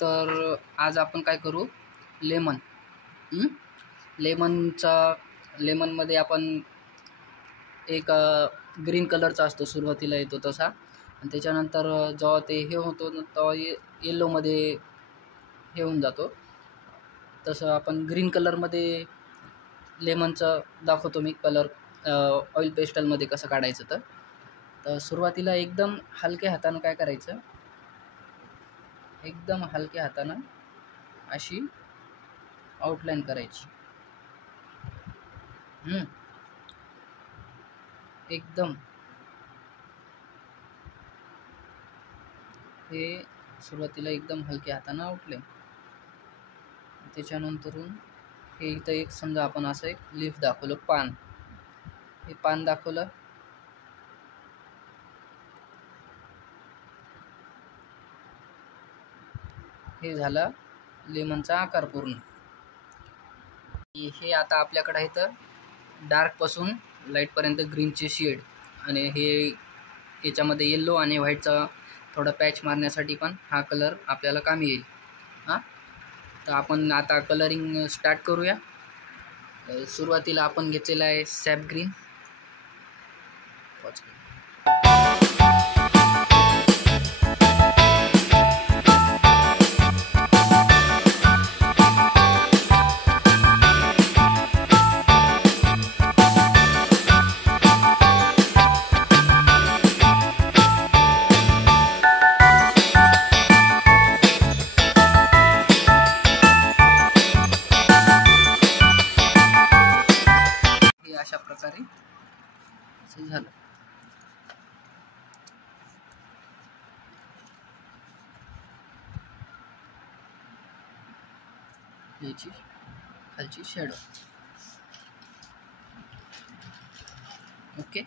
तर आज आपण काय करू, लेमन. लेमनमध्ये आपण एक ग्रीन कलरचा असतो, सुरुवातीला येतो तसा, आणि त्याच्यानंतर जेव्हा ते हे होतो तेव्हा येल्लोमध्ये हे होऊन जातो. तसं आपण ग्रीन कलरमध्ये लेमनचं दाखवतो मी कलर ऑइल पेस्टलमध्ये कसं काढायचं. तर सुरुवातीला एकदम हलक्या हातानं काय करायचं, एकदम हलक्या हातानं अशी आउटलाईन करायची. एकदम हे सुरुवातीला एकदम हलक्या हातानं आउटलाईन. त्याच्यानंतरून हे इथं एक समजा आपण असं एक लीफ दाखवलं, पान, हे पान दाखवलं. हे झालं लेमनचा आकार पूर्ण. हे आता आपल्याकडे आहे तर डार्कपासून लाईटपर्यंत ग्रीनचे शेड, आणि हे याच्यामध्ये येल्लो आणि व्हाईटचा थोडा पॅच मारण्यासाठी पण हा कलर आपल्याला कामी येईल. तर आपण आता कलरिंग स्टार्ट करूया. सुरुवातीला आपण घेतलेला आहे सॅप ग्रीन. अशा प्रकारे झालं. याची खालची शॅडो. ओके,